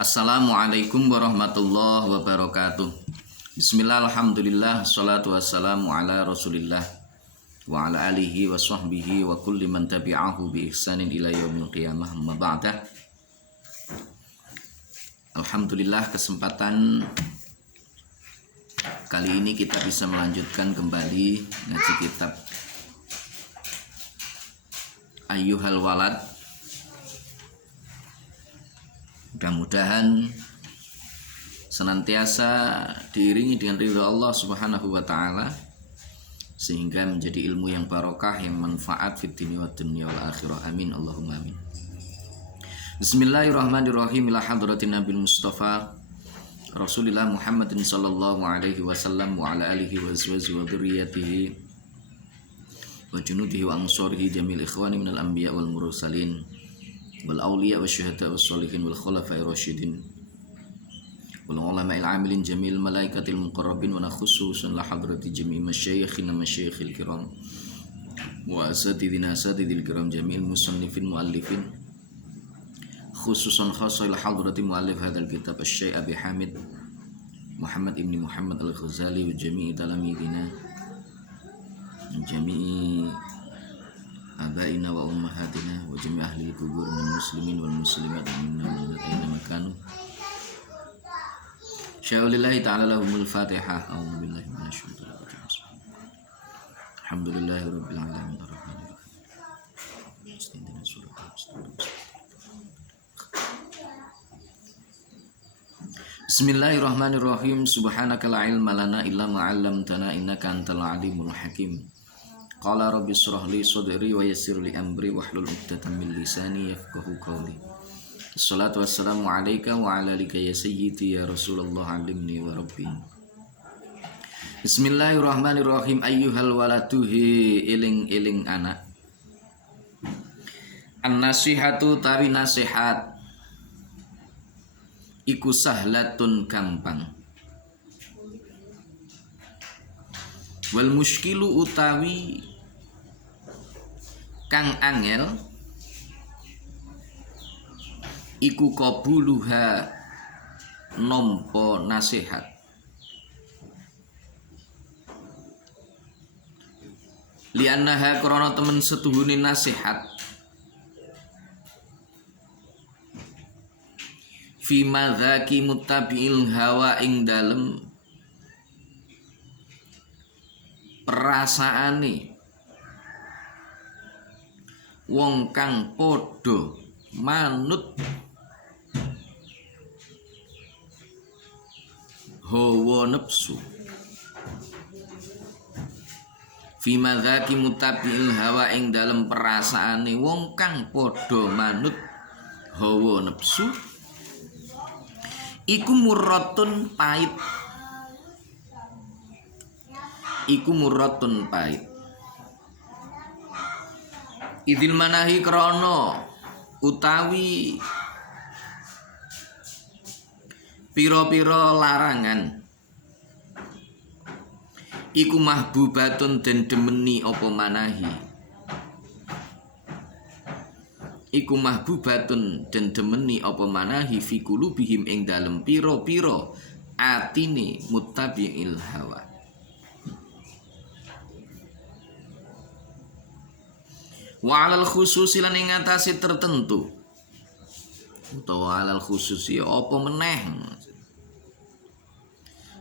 Assalamualaikum warahmatullahi wabarakatuh. Bismillah, alhamdulillah, salatu wassalamu ala rasulillah wa ala alihi wa sahbihi wa kulli man tabi'ahu bi ihsanin ila yaumil qiyamah, amma ba'dah. Alhamdulillah, kesempatan kali ini kita bisa melanjutkan kembali ngaji kitab Ayyuhal Walad. Mudah-mudahan senantiasa diiringi dengan ridha Allah Subhanahu wa taala sehingga menjadi ilmu yang barokah, yang manfaat fid dunya wad dunya wal akhirah. Amin Allahumma amin. Bismillahirrahmanirrahim. Ila hadratin Nabil Mustafa Rasulillah Muhammadin sallallahu alaihi wasallam wa ala alihi wa azwajihi wa dzurriyyatihi wa junudihi wa ansorihi jamil ikhwani minal anbiya wal mursalin wal awliya wa syuhada wa sholihin wal khulafai rasyidin wal ulama il amilin jamil malaikatil muqarrabin wa nakhususun la hadrati jami'i masyayikhina masyayikhil kiram wa asatidina asatidil kiram jamil musannifin muallifin khususan khasa ila hadrati muallif hadal kitab asy-syekh Abi Hamid Muhammad ibn Muhammad al-Ghazali wa jami'i talamidina jami'i abaina wa ummahatina wa jami' ahli kubur minal muslimin wal muslimat minna aina makanu. Syaulillahi ta'ala lahumul fatihah. A'udzu billahi minasyaitonir rajim. Alhamdulillahi rabbil alamin arrahmanir rahim. Bismillahirrahmanirrahim. Subhanaka la ilma lana illa ma 'allamtana innaka antal alimul hakim. Qala rabbi shrah li sadri wa yassir li amri wahlul 'uqdatam min lisani yafqahu qawli. Assalatu wassalamu alayka wa ala alika ya sayyidi ya Rasulullah, alimni wa rabbi. Bismillahirrahmanirrahim. Ayyuhal walatuhi iling anak. An-nasihatu tawi nasihat iku sahlatun gampang. Wal muskilu utawi kang angel iku qabuluha nampa nasihat. Li'annaha krana temen setuhune nasihat fi madzaki muttabi'il hawa ing dalem perasaane wong kang padha manut hawa nafsu. Fi madzaki muttabi'il hawa ing dalem perasaane wong kang padha manut hawa nafsu iku murratun pait. Iku murratun pait. Idil manahi krono utawi piro-piro larangan iku mahbubatun den demeni apa manahi. Iku mahbubatun den demeni apa manahi fi qulubihim ing dalem piro-piro atine muttabi'il hawa. Wa 'alal khususi lan ing atase tertentu utawa 'alal khususi apa meneh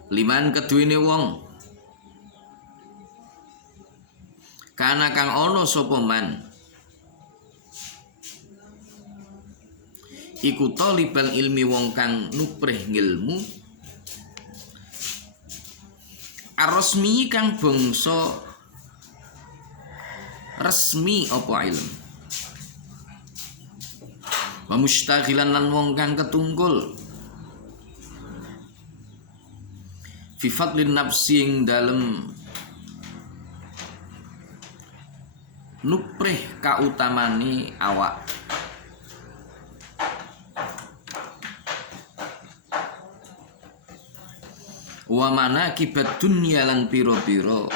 liman keduwene wong kana kang ana sapa man iku talibal ilmi wong kang nuprih ngilmu arrasmi kang bangsa resmi apa ilmu wa mustaghilan lan wong kang ketunggul fi fadlin nafsi ing dalem nuprih kautamane awak. Wa mana akibat dunya lan piro-piro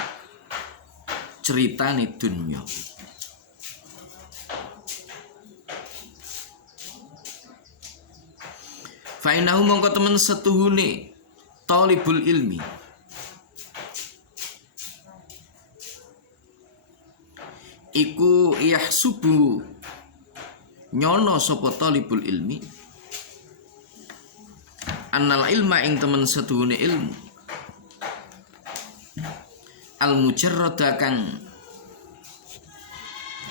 ceritane dunya. Fa innahu mongko temen setuhune talibul ilmi iku yahsubu nyono sapa talibul ilmi annal ilma ing temen setuhune ilmu al mujarrada kang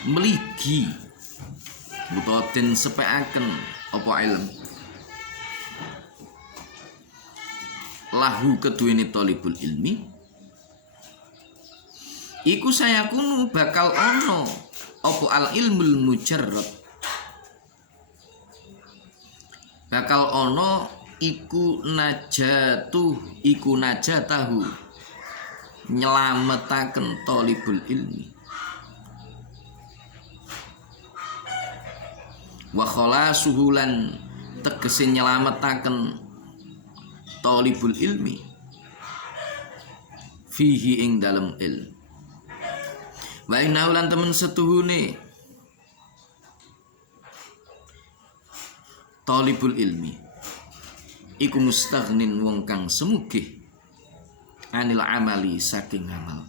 meligi utawa den sepekaken apa ilmu lahu keduwene talibul ilmi iku sayakunu bakal ono apa al ilmul mujarrad bakal ono iku najatahu nyelametaken talibul ilmi wa khalasuhu lan tegese nyelametaken talibul ilmi fihi ing dalem ilmu wa inna lan temen setuhune talibul ilmi iku mustaghnin wong kang semugih anil amali saking amal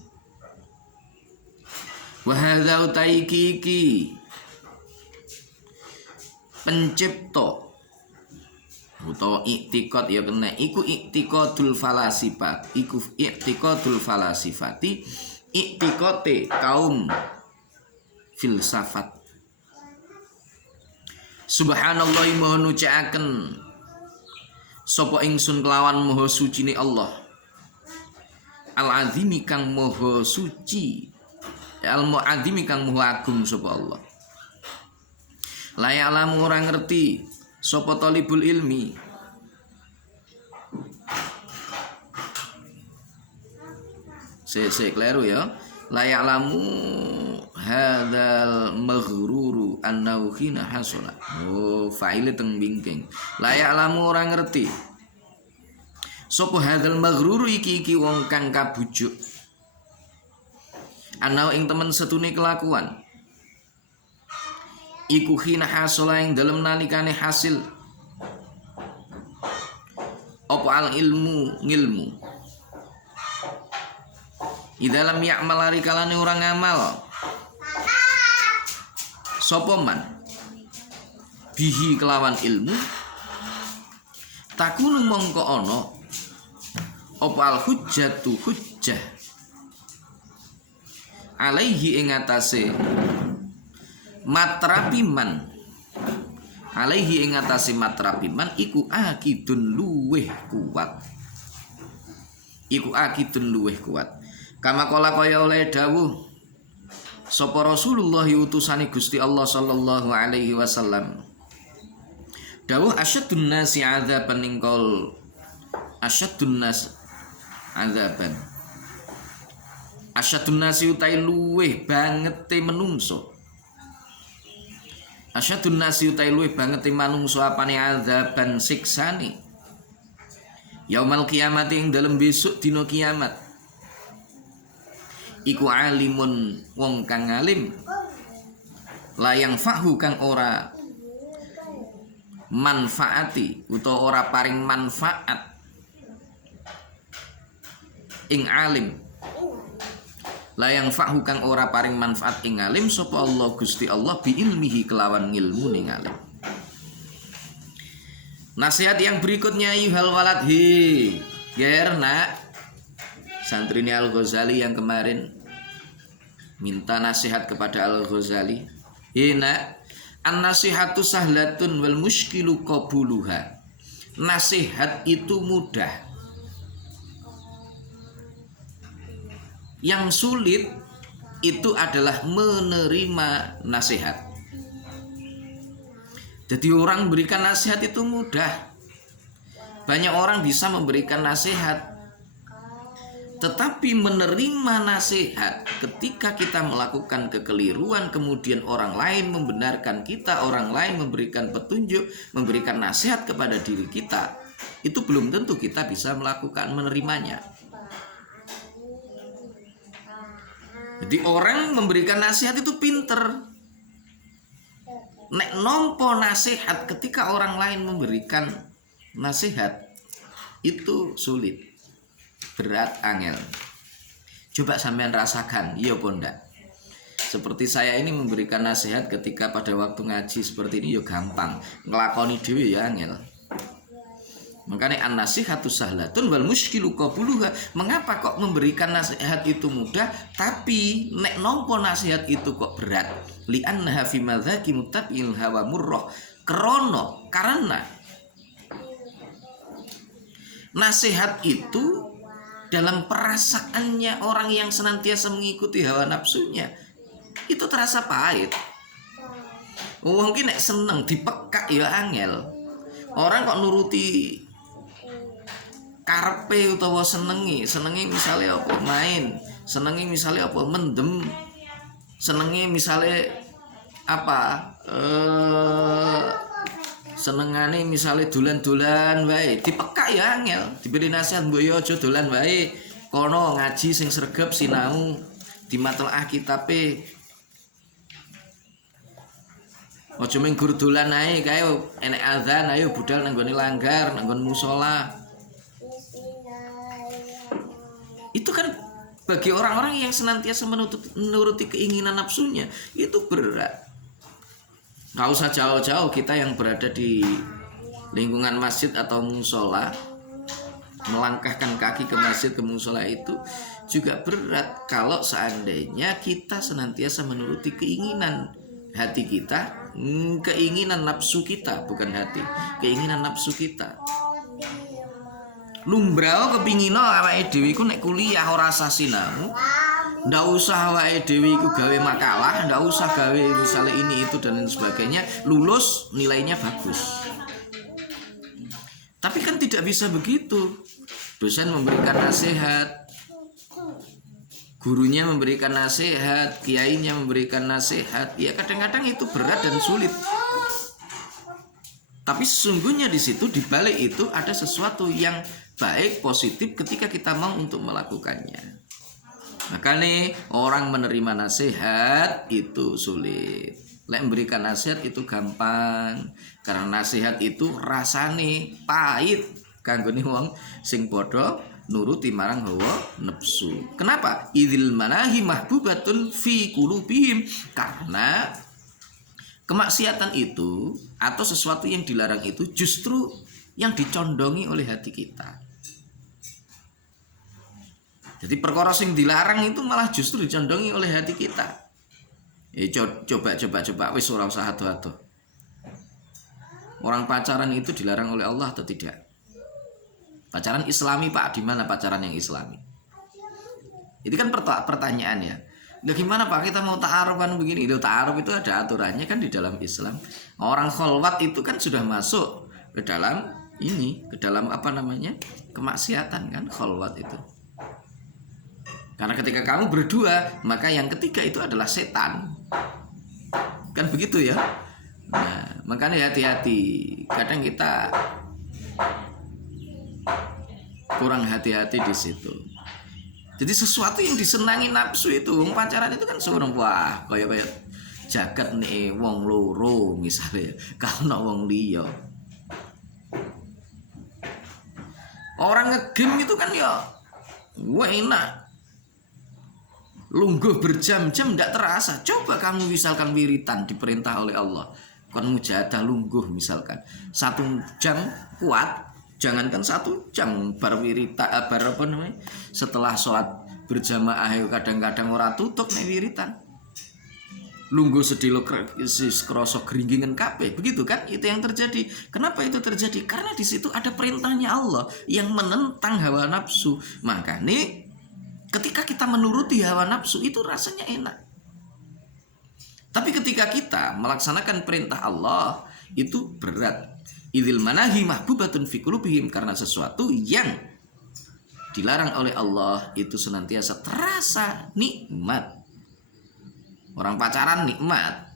wa hadza utaiki pencipta utawa iktikad ya kena iku iktikadul falasifat iku iktikadul falasifati iktikate kaum filsafat subhanallah mohon ucaaken sapa ingsun kelawan maha suci ni Allah al azimi kang maha suci al muadzimi kang maha agung sapa Allah la ya'lamu ora ngerti sapa talibul ilmi kleru ya la ya'lamu hadzal maghruru annahu khina hasala fa'ile teng bingking la ya'lamu ora ngerti sapa hadzal maghruru iki wong kang kabujuk annahu ing temen setune kelakuan iku khina hasala ing dalem nalikane hasil apa al ilmu ngilmu idalam ya'mal rikalane orang ngamal sapa man bihi kelawan ilmu takunu mongko ana apa al hujjatu hujjah alaihi ing atase matrapiman alaihi ing atase matrapiman iku akidun luweh kuat kama kala kaya oleh dawuh sapa Rasulullah utusane Gusti Allah sallallahu alaihi wasallam dawuh asyadun nasi adzaban ningkol asyadun nas adzaban asyadun nasi utai luweh bangete menungso asyadun nasi utai luweh bangete manungso apane adzaban siksane yaumal kiamat ing dalem besok dina kiamat iku alimun wong kang alim layang fahu kang ora manfaati utawa ora paring manfaat ing alim layang fahu kang ora paring manfaat ing alim sapa Allah Gusti Allah bi ilmihi kelawan ngilmu ning alim. Nasihat yang berikutnya yuhal walad ger nak santri Al-Ghazali yang kemarin minta nasihat kepada Al-Ghazali nak an-nasihatu sahlatun wal muskilu qabuluha nasihat itu mudah yang sulit itu adalah menerima nasihat. Jadi orang memberikan nasihat itu mudah. Banyak orang bisa memberikan nasihat. Tetapi menerima nasihat ketika kita melakukan kekeliruan kemudian orang lain membenarkan kita, orang lain memberikan petunjuk, memberikan nasihat kepada diri kita, itu belum tentu kita bisa melakukan menerimanya. Jadi orang memberikan nasihat itu pinter. Nek nompo nasihat ketika orang lain memberikan nasihat itu sulit, berat, angel. Coba sampean rasakan, iya apa ndak? Seperti saya ini memberikan nasihat ketika pada waktu ngaji seperti ini ya gampang, ngelakoni dhewe ya angel. Makanya an-nasihatu sahlatun wal muskilu qabuluha. Mengapa kok memberikan nasihat itu mudah tapi nek nompo nasihat itu kok berat? Li'annaha fi madzaki mutabil hawa murrah. Karena nasihat itu dalam perasaannya orang yang senantiasa mengikuti hawa nafsunya itu terasa pahit. Mungkin nek seneng dipekak ya angel. Orang kok nuruti karpe utawa senengi misalnya apa main, senengi misalnya apa mendem, senengi misalnya apa senengane misalnya dolan-dolan wae dipekak ya angel, diberi nasihat mboyo aja dolan wae, kono ngaji sing sregep sinau dimatelaah kitabe. Aja mung gur dolan ae kae enek azan ayo budal nang nggone langgar, nang nggon musala. Itu kan bagi orang-orang yang senantiasa menuruti keinginan nafsunya itu berat. Nggak usah jauh-jauh, kita yang berada di lingkungan masjid atau musola, melangkahkan kaki ke masjid ke musola itu juga berat kalau seandainya kita senantiasa menuruti keinginan hati kita, keinginan nafsu kita, bukan hati, keinginan nafsu kita. Lumbrah kepingino awake dhewe iku nek kuliah ora usah sinau. Ndak usah awake dhewe iku gawe makalah, ndak usah gawe misalnya ini itu dan lain sebagainya, lulus nilainya bagus. Tapi kan tidak bisa begitu. Dosen memberikan nasihat, gurunya memberikan nasihat, kiainya memberikan nasihat, ya kadang-kadang itu berat dan sulit. Tapi sesungguhnya di situ di balik itu ada sesuatu yang baik, positif ketika kita mau untuk melakukannya. Makanya orang menerima nasihat itu sulit. Lek memberikan nasihat itu gampang, karena nasihat itu rasane pahit kanggone wong sing padha nuruti marang hawa nafsu. Kenapa? Idzil manahi mahbubatun fi qulubihim, karena kemaksiatan itu atau sesuatu yang dilarang itu justru yang dicondongi oleh hati kita. Jadi perkara sing dilarang itu malah justru dicondongi oleh hati kita. Coba wis ora usah ado-ado. Orang pacaran itu dilarang oleh Allah atau tidak? Pacaran Islami Pak, di mana pacaran yang Islami? Itu kan pertanyaan ya. Nah, gimana Pak kita mau ta'arufan begini? Itu ta'aruf itu ada aturannya kan di dalam Islam. Orang kholwat itu kan sudah masuk ke dalam ini, ke dalam apa namanya? Kemaksiatan kan kholwat itu. Karena ketika kamu berdua, maka yang ketiga itu adalah setan. Kan begitu ya. Nah, makanya hati-hati. Kadang kita kurang hati-hati di situ. Jadi sesuatu yang disenangi nafsu itu, pacaran itu kan seorang wah, kayak jagat nih wong loro misalnya, kalau wong liya. Orang ngegame itu kan ya, wah enak. Lungguh berjam-jam tidak terasa. Coba kamu misalkan wiritan diperintah oleh Allah, kon mujahadah lungguh misalkan 1 jam kuat. Jangankan 1 jam bar wirita, bar apa namanya? Setelah sholat berjamaah kadang-kadang ora tutup nek wiritan. Lungguh sedilo kroso gringgingan kabeh. Begitu kan? Itu yang terjadi. Kenapa itu terjadi? Karena di situ ada perintahnya Allah yang menentang hawa nafsu. Makanya ketika kita menuruti hawa nafsu itu rasanya enak. Tapi ketika kita melaksanakan perintah Allah itu berat. Idzil manahi mahbubatun fi qulubihim, karena sesuatu yang dilarang oleh Allah itu senantiasa terasa nikmat. Orang pacaran nikmat.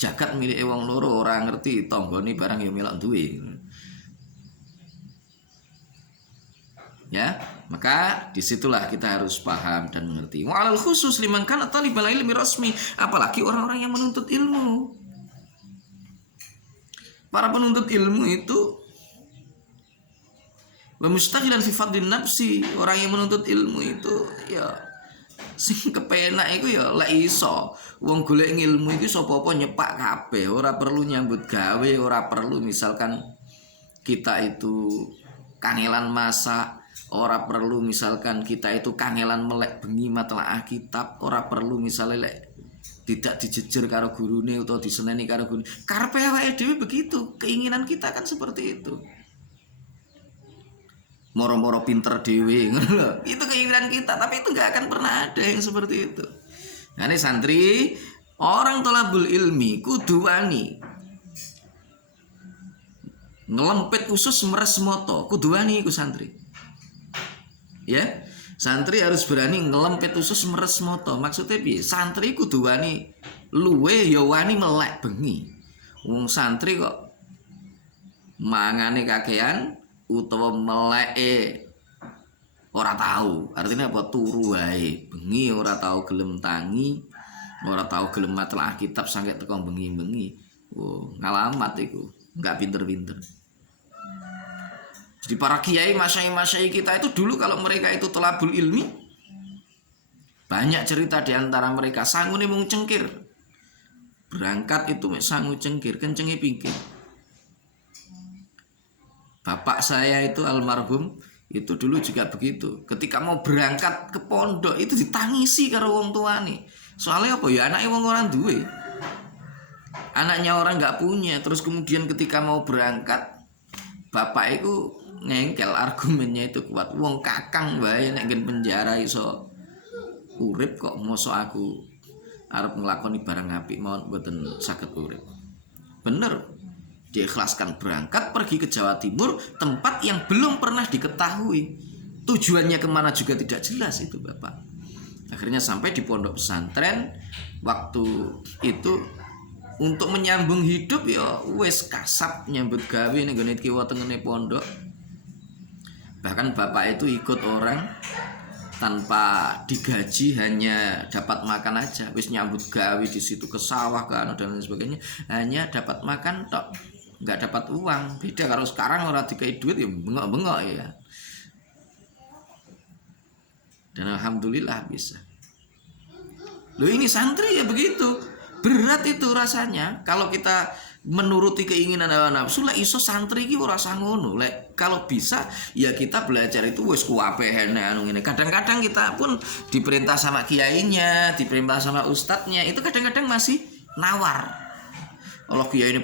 Jagat milik wong loro ora ngerti tanggane barang ya melok duwe. Ya, maka disitulah kita harus paham dan mengerti. Wa'alal khusus liman kana talibal ilmi rasmi, apalagi orang-orang yang menuntut ilmu. Para penuntut ilmu itu Wa mustaghilan fi fadlin nafsi, orang yang menuntut ilmu itu ya sing kepenak iku ya lek iso wong golek ilmu iki sapa-apa nyepak kabeh, ora perlu nyambut gawe, ora perlu misalkan kita itu kangelan masak, ora perlu misalkan kita itu kangelan melek bengi matlaah kitab, ora perlu misalnya lek tidak dijejer karo gurune atau diseneni karo gurune. Karepe awake dhewe begitu, keinginan kita kan seperti itu. Moro-moro pinter dewe, itu keinginan kita, tapi itu nggak akan pernah ada yang seperti itu. Nah, ini santri, orang tolabul ilmi kudu wani ngelempet usus meres moto, kudu wani iku santri. Ya, santri harus berani ngelempet usus meres moto. Maksudnya piye? Santri kudu wani luwe ya wani melek bengi. Wong santri kok mangane kakean utawa meleke ora tahu, artinya apa? Turu wae bengi, ora tahu gelem tangi, ora tahu gelem matlaah kitab sampai teko bengi-bengi. Oh, ngalamat iku, enggak pinter-pinter. Jadi para kiai masyai-masyai kita itu dulu kalau mereka itu tolabul ilmi, banyak cerita di antara mereka sangune mung cengkir. Berangkat itu sangu cengkir, kencenge pinggir. Bapak saya itu almarhum itu dulu juga begitu. Ketika mau berangkat ke pondok itu ditangisi karo wong tuane. Soalnya apa ya, anaknya wong orang duwe. Anaknya orang nggak punya. Terus kemudian ketika mau berangkat, bapak itu ngengkel, argumennya itu kuat. Wong kakang wae nek nggen penjara iso urip kok, mosok aku arep nglakoni barang apik mawon mboten saged urip. Bener. Diikhlaskan berangkat pergi ke Jawa Timur, tempat yang belum pernah diketahui, tujuannya kemana juga tidak jelas itu bapak. Akhirnya sampai di pondok pesantren. Waktu itu untuk menyambung hidup ya wes kasap nyambut gawe ning gone kiwa tengene pondok. Bahkan bapak itu ikut orang tanpa digaji, hanya dapat makan aja, wis nyambut gawe di situ ke sawah kan dan lain sebagainya, hanya dapat makan tok, nggak dapat uang. Beda kalau sekarang orang dikai duit ya bengok-bengok ya. Dan alhamdulillah bisa. Loh ini santri ya begitu. Berat itu rasanya kalau kita menuruti keinginan hawa nafsu. Lah iso santri iki ora usah ngono. Lek kalau bisa ya kita belajar itu wis kuwabeh anu ngene. Kadang-kadang kita pun diperintah sama kiainya, diperintah sama ustadznya, itu kadang-kadang masih nawar. Allah kiai ini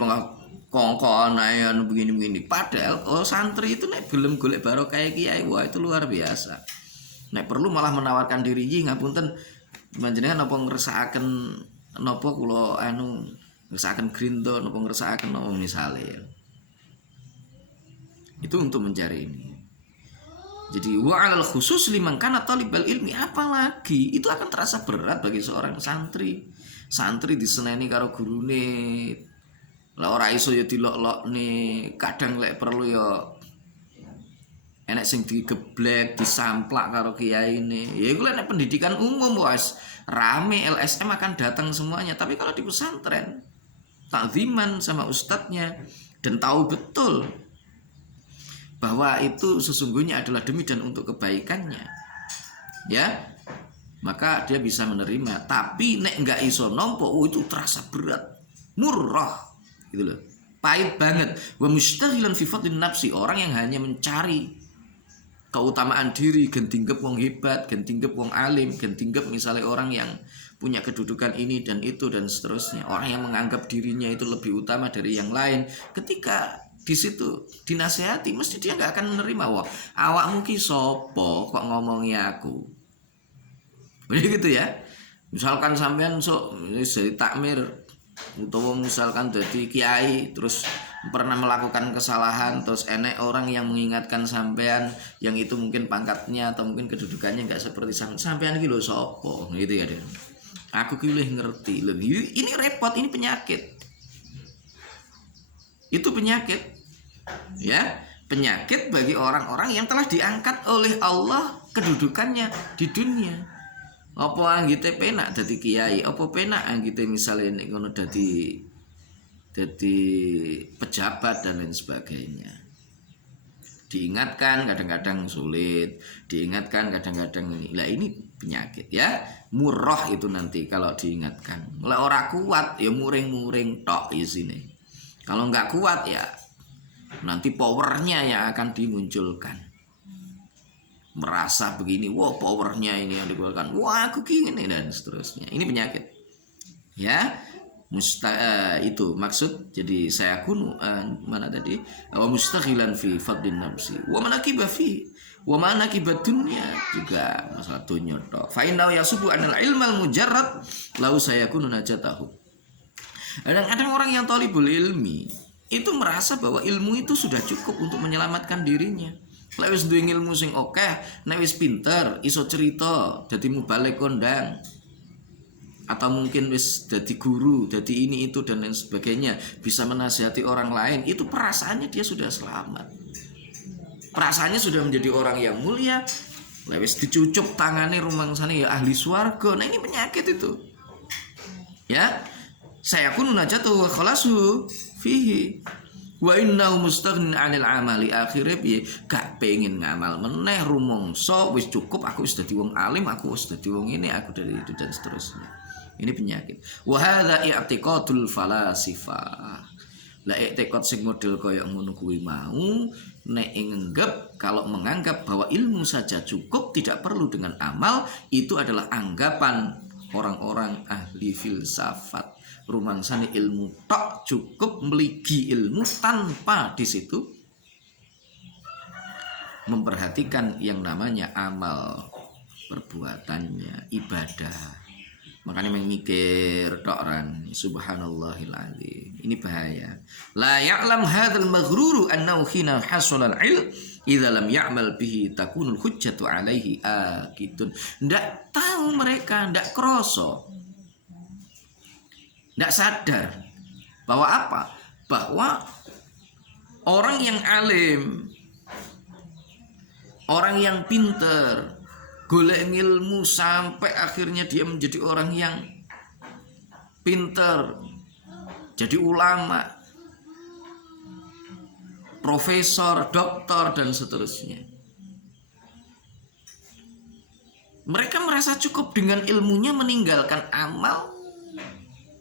kongkon anu begini-begini. Padahal santri itu nek belum golek barokah kiai, wah itu luar biasa. Nek perlu malah menawarkan diri, ngapunten panjenengan napa ngersakaken napa kula anu ngersakaken grindo napa ngersakaken napa misale. Itu untuk mencari ini. Jadi wa 'alal khusus liman kana talibal ilmi, apalagi itu akan terasa berat bagi seorang santri. Santri diseneni karo gurune. Lah ora iso ya dilok-lokne, kadang lek perlu ya enek sing digeblek, disamplak karo kiyaine. Ya iku lek pendidikan umum wis rame, LSM akan datang semuanya. Tapi kalau di pesantren takziman sama ustadznya dan tahu betul bahwa itu sesungguhnya adalah demi dan untuk kebaikannya, ya, maka dia bisa menerima. Tapi nek nggak iso nompo, itu terasa berat, murrah gitu loh, pahit banget. Wa mustaghilan fi fadlin nafsi, orang yang hanya mencari keutamaan diri, gentinggep wong hebat, gentinggep wong alim, gentinggep misalnya orang yang punya kedudukan ini dan itu dan seterusnya. Orang yang menganggap dirinya itu lebih utama dari yang lain, ketika di situ dinasehati mesti dia nggak akan menerima. Wah, awakmu ki sopo kok ngomongi aku, begitu ya. Misalkan sampean sok jadi takmir utawa misalkan jadi kiai terus pernah melakukan kesalahan, terus enek orang yang mengingatkan sampean yang itu mungkin pangkatnya atau mungkin kedudukannya nggak seperti sampean iki lho sopo gitu ya. Aku ki luwih ngerti. Ini repot, ini penyakit. Itu penyakit. Ya, penyakit bagi orang-orang yang telah diangkat oleh Allah kedudukannya di dunia. Apa anggite penak dadi kiai, apa penak anggite misalnya nek ngono dadi pejabat dan lain sebagainya. Diingatkan kadang-kadang sulit, diingatkan kadang-kadang ini. Lah ini penyakit ya. Murrah itu nanti kalau diingatkan. Lah ora kuat ya muring-muring tok isine. Kalau nggak kuat ya nanti powernya yang akan dimunculkan. Merasa begini, wah powernya ini yang dikeluarkan, wah aku gini dan seterusnya. Ini penyakit. Ya, itu maksud. Jadi saya kunu mana tadi? Wa mustaghilan fi fadlin nafsi. Wa manakiba fi wa manakibat dunya juga masalah dunya tok. Fa inna yasubu anal ilmal mujarrad lau saya kunu najatahu. Kadang-kadang orang yang thalibul ilmi itu merasa bahwa ilmu itu sudah cukup untuk menyelamatkan dirinya. Lek wis duwe ilmu sing akeh, nek wis pinter, iso cerita, dadi mubalek kondang. Atau mungkin wis dadi guru, dadi ini itu dan lain sebagainya, bisa menasihati orang lain, itu perasaannya dia sudah selamat. Perasaannya sudah menjadi orang yang mulia. Lek wis dicucuk tangane rumangsane ya ahli swarga. Nah ini penyakit itu. Ya. Saya pun najatu wa khalasu fihi. Wa innahu mustaghnin 'anil amali akhire piye gak pengen ngamal meneh rumangsa wis cukup aku wis dadi wong alim, aku wis dadi wong ini, aku dari itu dan seterusnya. Ini penyakit. Wa hadza i'tiqadul falasifah. Lah i'tiqad sing model kaya ngono kuwi mau nek nganggep kalau menganggap bahwa ilmu saja cukup tidak perlu dengan amal, itu adalah anggapan orang-orang ahli filsafat. Rumangsane ilmu tok cukup, meligi ilmu tanpa di situ memperhatikan yang namanya amal perbuatannya, ibadah. Makanya mikir tok ran, subhanallahil azim. Ini bahaya. La ya'lam hadzal maghruru annahu khina hasalal ilm idza lam ya'mal bihi takunul hujjatu alaihi akidun. Ndak tahu mereka, ndak kroso. Nggak sadar bahwa apa? Bahwa orang yang alim, orang yang pinter, golek ilmu sampai akhirnya dia menjadi orang yang pinter, jadi ulama, profesor, doktor dan seterusnya. Mereka merasa cukup dengan ilmunya, meninggalkan amal.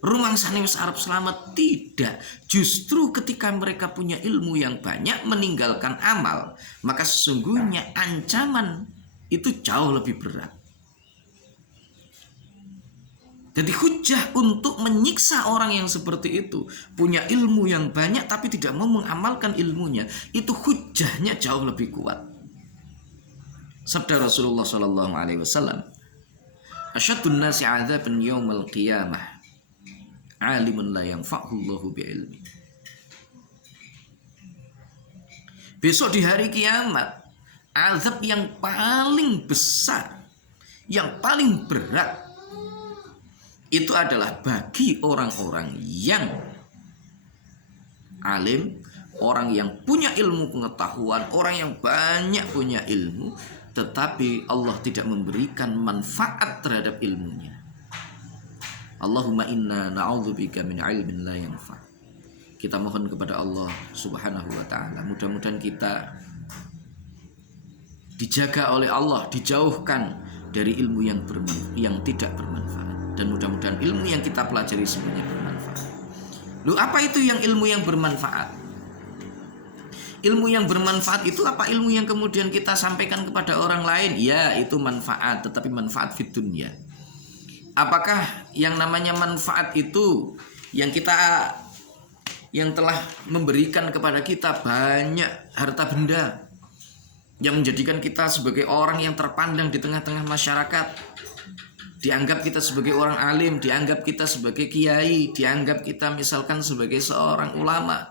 Rumangsane wis arep selamat. Tidak. Justru ketika mereka punya ilmu yang banyak, meninggalkan amal, maka sesungguhnya ancaman itu jauh lebih berat. Jadi hujah untuk menyiksa orang yang seperti itu, punya ilmu yang banyak tapi tidak mau mengamalkan ilmunya, itu hujahnya jauh lebih kuat. Sabda Rasulullah SAW, asyadun nasi 'adzaban yaumal qiyamah alimun la yanfa'ullahu bi'ilmi. Besok di hari kiamat, azab yang paling besar, yang paling berat, itu adalah bagi orang-orang yang alim, orang yang punya ilmu pengetahuan, orang yang banyak punya ilmu, tetapi Allah tidak memberikan manfaat terhadap ilmunya. Allahumma inna na'udzubika min ilmin la yanfa'. Kita mohon kepada Allah Subhanahu wa taala, mudah-mudahan kita dijaga oleh Allah, dijauhkan dari ilmu yang tidak bermanfaat, dan mudah-mudahan ilmu yang kita pelajari semuanya bermanfaat. Loh, apa itu yang ilmu yang bermanfaat? Ilmu yang bermanfaat itu apa? Ilmu yang kemudian kita sampaikan kepada orang lain, ya itu manfaat, tetapi manfaat fid dunya. Apakah yang namanya manfaat itu yang telah memberikan kepada kita banyak harta benda yang menjadikan kita sebagai orang yang terpandang di tengah-tengah masyarakat, dianggap kita sebagai orang alim, dianggap kita sebagai kiai, dianggap kita misalkan sebagai seorang ulama?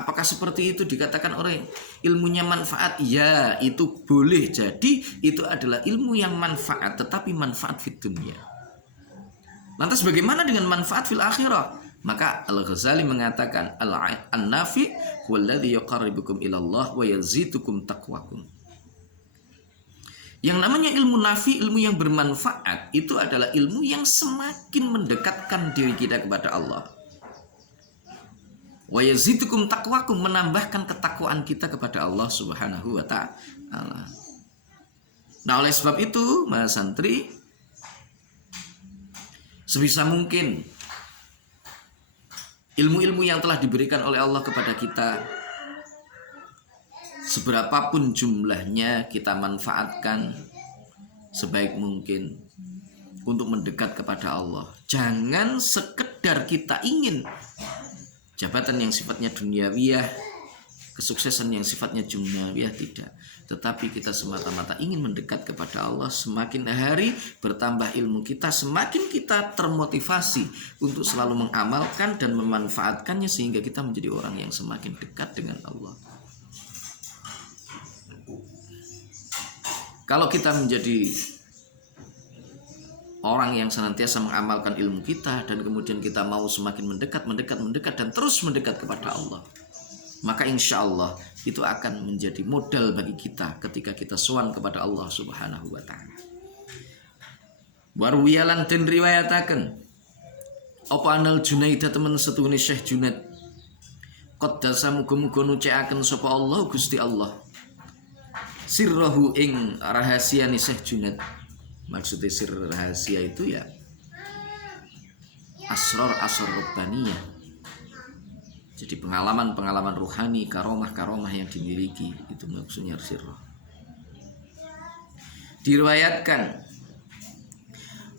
Apakah seperti itu dikatakan orang ilmunya manfaat? Ya, itu boleh jadi itu adalah ilmu yang manfaat, tetapi manfaat fid dunya. Lantas bagaimana dengan manfaat fil akhirah? Maka Al-Ghazali mengatakan an-nafi walladzi yuqarribukum ilallah wa yazidukum taqwakum. Yang namanya ilmu nafi, ilmu yang bermanfaat, itu adalah ilmu yang semakin mendekatkan diri kita kepada Allah. Wa yazidukum taqwakum, menambahkan ketakwaan kita kepada Allah Subhanahu wa taala. Nah, oleh sebab itu, Mas santri, sebisa mungkin ilmu-ilmu yang telah diberikan oleh Allah kepada kita, seberapapun jumlahnya, kita manfaatkan sebaik mungkin untuk mendekat kepada Allah. Jangan sekedar kita ingin jabatan yang sifatnya duniawiyah, kesuksesan yang sifatnya duniawiyah, tidak. Tetapi kita semata-mata ingin mendekat kepada Allah. Semakin hari bertambah ilmu kita, semakin kita termotivasi untuk selalu mengamalkan dan memanfaatkannya, sehingga kita menjadi orang yang semakin dekat dengan Allah. Kalau kita menjadi orang yang senantiasa mengamalkan ilmu kita, dan kemudian kita mau semakin mendekat dan terus mendekat kepada Allah, maka insya Allah itu akan menjadi modal bagi kita ketika kita sowan kepada Allah Subhanahu wa ta'ala. Warwiyalan den riwayataken apa anal Junaidah temen setune Syekh Junaid, qaddasa muga-muga nucikaken sapa Allah Gusti Allah sirrahu ing rahasiane Syekh Junaid. Maksudnya sir rahasia itu ya asrar rabbaniyah. Jadi pengalaman ruhani, karomah yang dimiliki, itu maksudnya sirrah. Diriwayatkan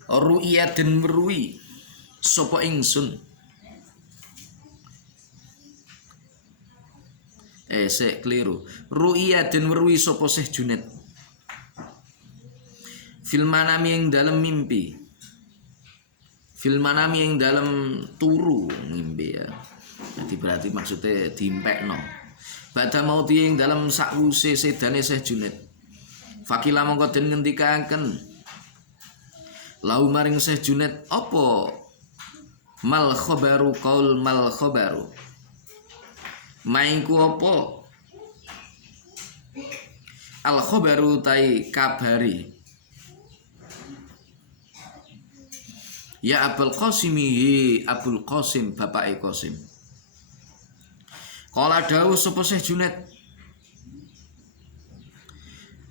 ru'ya dan merui sapa ingsun keliru. Ru'ya dan merui sapa Syekh Junaid fil manami yang dalam mimpi, fil manami yang dalam turu mimpi ya. Jadi berarti maksudnya diimpekno. Badha mauti yang dalam sakwuse sedane Syekh Junaid. Fakila mongko den ngendikaken lau maring Syekh Junaid apa mal khabaru qaul mal khabaru. Maingku apa al khabaru tai kabari. Ya Abul Qasimihi, Abul Qasim, bapake Qasim. Kala dawuh sapa Syekh Junaid,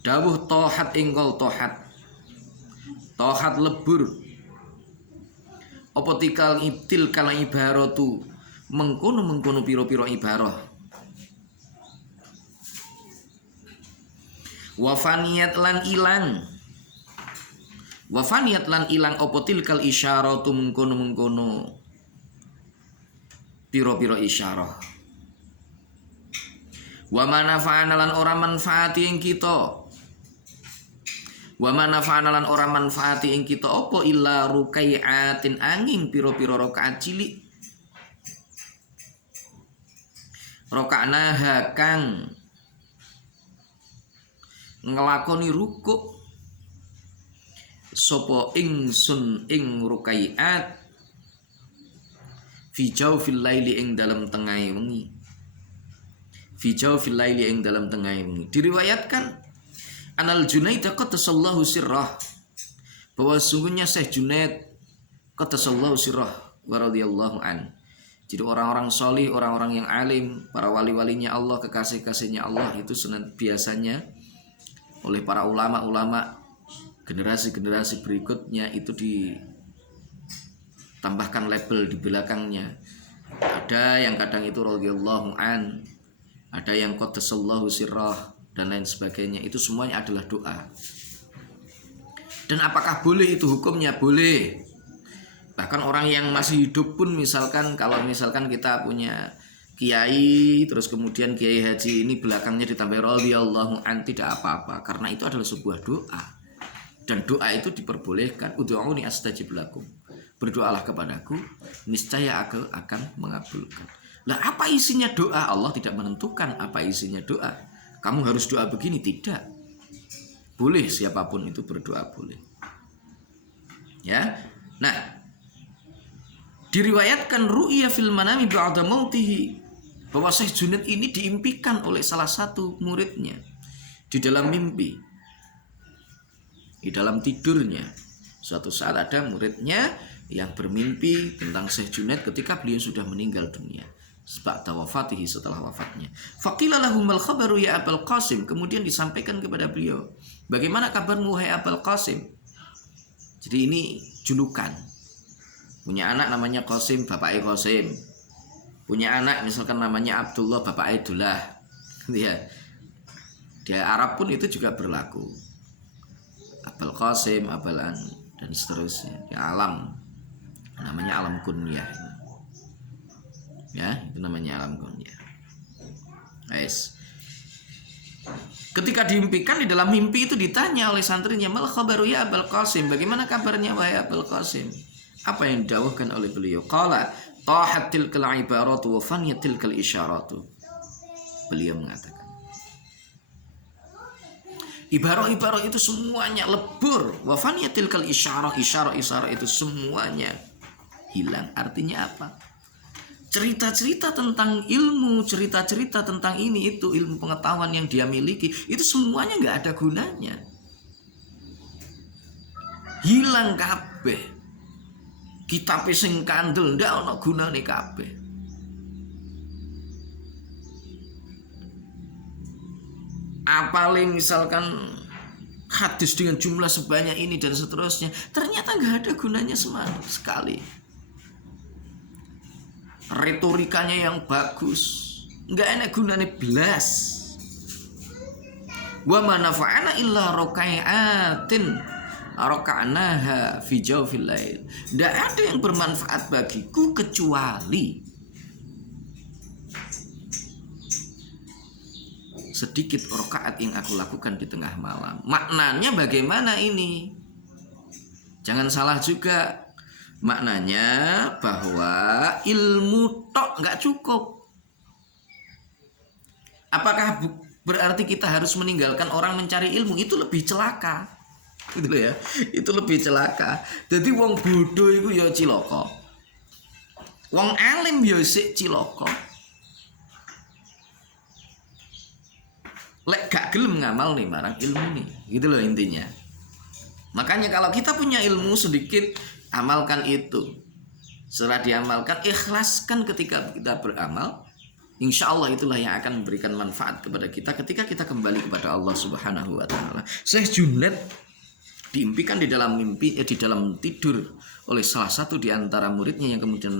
dawuh tohat ingkol tohat lebur. Apa tikal ibtil kala ibaratu mengkono piro-piro ibarah. Wafaniyat lan ilang. Wafaniyat lan ilang apa tilkal isyaratu mengkono piro-piro isyarah. Wa manafa'ana lan ora manfaati ing kita. Wa manafa'ana lan ora manfaati ing kita apa illa rukai'atin angin piro-piro rakaat cilik. Rakaana kang ngelakoni rukuk sopo ingsun ing rukaiat fi jawfil laili ing dalam tengah wengi, fi jawfil laili ing dalam tengah wengi. Diriwayatkan anal Junaid qaddasallahu sirrah, bahwa sungguhnya Syekh Junaid qaddasallahu sirrah wa radhiyallahu an. Jadi orang-orang solih, orang-orang yang alim, para wali-walinya Allah, kekasih-kasihnya Allah, itu biasanya oleh para ulama-ulama generasi-generasi berikutnya itu ditambahkan label di belakangnya. Ada yang kadang itu radhiyallahu an, ada yang qaddasallahu sirrah dan lain sebagainya. Itu semuanya adalah doa. Dan apakah boleh itu hukumnya? Boleh. Bahkan orang yang masih hidup pun, misalkan kalau misalkan kita punya kiai terus kemudian kiai haji ini belakangnya ditambah radhiyallahu an, tidak apa-apa, karena itu adalah sebuah doa. Dan doa itu diperbolehkan. Ud'uuni astajib lakum. Berdoalah kepadaku, niscaya aku akan mengabulkan. Lah apa isinya doa? Allah tidak menentukan apa isinya doa. Kamu harus doa begini, tidak. Boleh, siapapun itu berdoa boleh. Ya. Nah, diriwayatkan ru'ya fil manami ba'da mautihi, bahwa Syekh Junaid ini diimpikan oleh salah satu muridnya di dalam mimpi. Di dalam tidurnya, suatu saat ada muridnya yang bermimpi tentang Syekh Junaid ketika beliau sudah meninggal dunia. ba'da wafatihi, setelah wafatnya. Faqila lahumal khabaru ya Abul Qasim, kemudian disampaikan kepada beliau, bagaimana kabarmu wahai Abul Qasim? Jadi ini julukan. Punya anak namanya Qasim, bapaknya Qasim. Punya anak misalkan namanya Abdullah, bapaknya Abdullah. Ya. Di Arab pun itu juga berlaku. Abul Qasim, Abul An, dan seterusnya. Di alam namanya alam kunyah. Ya, itu namanya alam kunyah. Guys. Ketika diimpikan, di dalam mimpi itu ditanya oleh santrinya, mal khabaru ya Abul Qasim, bagaimana kabarnya wahai Abul Qasim? Apa yang didawahkan oleh beliau? Qala tahat tilkal ibaratu wa faniyat tilkal isyaratu. Beliau mengatakan, ibarah-ibarah itu semuanya lebur, wa faniyat tilkal isyarah, isyarah-isyarah itu semuanya hilang. Artinya apa? Cerita-cerita tentang ilmu, cerita-cerita tentang ini itu, ilmu pengetahuan yang dia miliki, itu semuanya nggak ada gunanya. Hilang kabeh. Kitab sing kandel ndak ana gunane kabeh. Apalagi misalkan hadis dengan jumlah sebanyak ini dan seterusnya, ternyata nggak ada gunanya sama sekali. Retorikanya yang bagus, nggak enak gunanya belas. Wa manafa'ana illa rokai'atin roka'naha fi jawfil lail. Nggak ada yang bermanfaat bagiku kecuali sedikit rakaat yang aku lakukan di tengah malam. Maknanya bagaimana ini? Jangan salah juga. Maknanya bahwa ilmu tok nggak cukup. Apakah berarti kita harus meninggalkan orang mencari ilmu? Itu lebih celaka. Gitu loh ya. Itu lebih celaka. Jadi wong bodoh itu ya cilaka. Wong alim ya sik cilaka. Lek gak gelem ngamal nih marang ilmu nih. Gitu loh intinya. Makanya kalau kita punya ilmu sedikit, amalkan itu. Setelah diamalkan, ikhlaskan ketika kita beramal. Insya Allah itulah yang akan memberikan manfaat kepada kita ketika kita kembali kepada Allah Subhanahu wa Ta'ala. Syekh Junaid diimpikan di dalam mimpi, di dalam tidur oleh salah satu di antara muridnya yang kemudian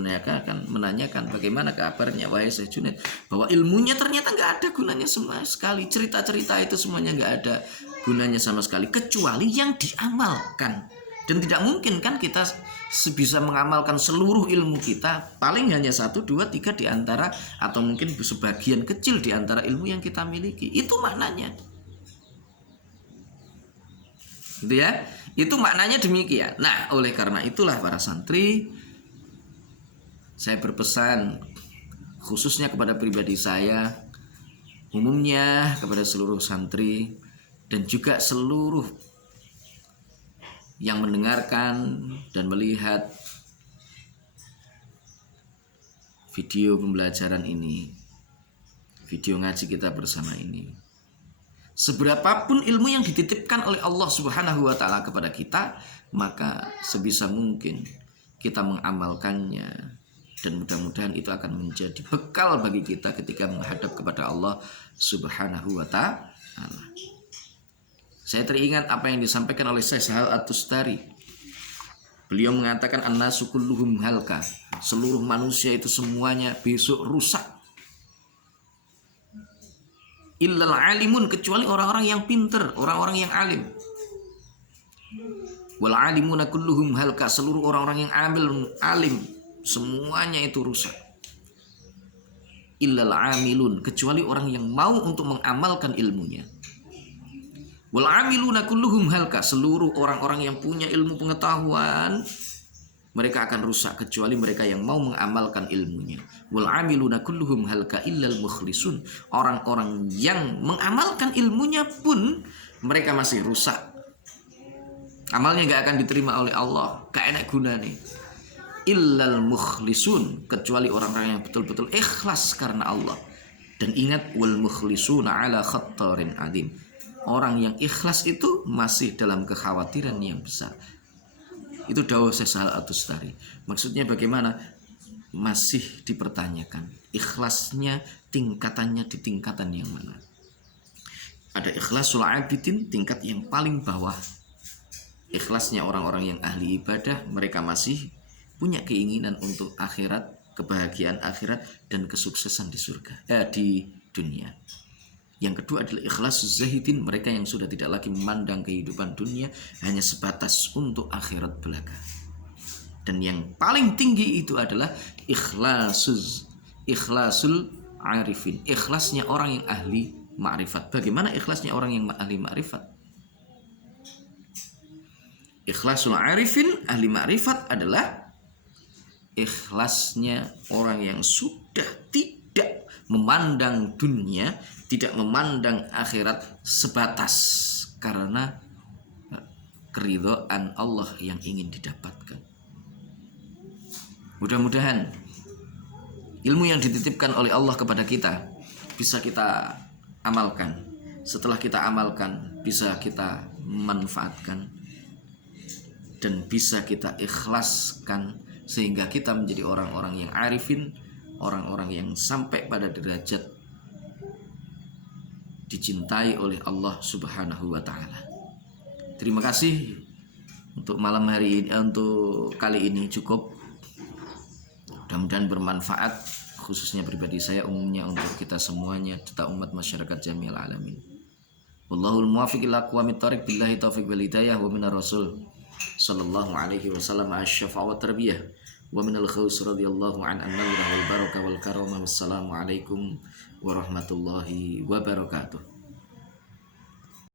menanyakan bagaimana kabarnya wahai Syekh Junaid, bahwa ilmunya ternyata nggak ada gunanya sama sekali. Cerita-cerita itu semuanya nggak ada gunanya sama sekali kecuali yang diamalkan. Dan tidak mungkin kan kita bisa mengamalkan seluruh ilmu kita, paling hanya 1, 2, 3 di antara, atau mungkin sebagian kecil di antara ilmu yang kita miliki. Itu maknanya. Gitu ya. Itu maknanya demikian. Nah, oleh karena itulah para santri, saya berpesan khususnya kepada pribadi saya, umumnya kepada seluruh santri dan juga seluruh yang mendengarkan dan melihat video pembelajaran ini, video ngaji kita bersama ini. Seberapapun ilmu yang dititipkan oleh Allah Subhanahu wa Ta'ala kepada kita, maka sebisa mungkin kita mengamalkannya, dan mudah-mudahan itu akan menjadi bekal bagi kita ketika menghadap kepada Allah Subhanahu wa Ta'ala. Saya teringat apa yang disampaikan oleh Syekh Sahal At-Tustari. Beliau mengatakan an-nasu kulluhum halka. Seluruh manusia itu semuanya besok rusak. Illal alimun, kecuali orang-orang yang pinter, orang-orang yang alim. Wal alimuna kulluhum halka. Seluruh orang-orang yang alim semuanya itu rusak. Illal amilun, kecuali orang yang mau untuk mengamalkan ilmunya. Wal amiluna kulluhum halka. Seluruh orang-orang yang punya ilmu pengetahuan, mereka akan rusak kecuali mereka yang mau mengamalkan ilmunya. Wal amiluna kulluhum halka illal mukhlisun. Orang-orang yang mengamalkan ilmunya pun mereka masih rusak. Amalnya gak akan diterima oleh Allah, gak enak gunanya. Illal mukhlisun, kecuali orang-orang yang betul-betul ikhlas karena Allah. Dan ingat, wal mukhlisuna ala khattarin adim. Orang yang ikhlas itu masih dalam kekhawatiran yang besar. Itu dawuh Syekh Sahal At-Tustari. Maksudnya bagaimana? Masih dipertanyakan. ikhlasnya tingkatannya di tingkatan yang mana. Ada ikhlasul abidin, tingkat yang paling bawah. Ikhlasnya orang-orang yang ahli ibadah, mereka masih punya keinginan untuk akhirat, kebahagiaan akhirat dan kesuksesan di surga, di dunia. Yang kedua adalah ikhlasus zahidin, mereka yang sudah tidak lagi memandang kehidupan dunia, hanya sebatas untuk akhirat belaka. Dan yang paling tinggi itu adalah ikhlasul arifin, ikhlasnya orang yang ahli ma'rifat. Bagaimana ikhlasnya orang yang ahli ma'rifat? Ikhlasul arifin, ahli ma'rifat adalah ikhlasnya orang yang sudah tidak memandang dunia, tidak memandang akhirat sebatas karena keridhaan Allah yang ingin didapatkan. Mudah-mudahan ilmu yang dititipkan oleh Allah kepada kita bisa kita amalkan. Setelah kita amalkan, bisa kita manfaatkan dan bisa kita ikhlaskan sehingga kita menjadi orang-orang yang arifin, orang-orang yang sampai pada derajat dicintai oleh Allah Subhanahu wa taala. Terima kasih untuk malam hari ini, untuk kali ini cukup. Mudah-mudahan bermanfaat, khususnya pribadi saya, umumnya untuk kita semuanya, serta umat masyarakat jami'al alamin. Wallahul muwaffiq ila aqwamit thoriq, billahi taufiq wal hidayah, wa minar rasul sallallahu alaihi wasallam asy-syafa'a wat tarbiyah, wa minal khaus radhiyallahu an an-nawra wal barakah wal karamah. Wassalamu alaikum warahmatullahi wabarakatuh.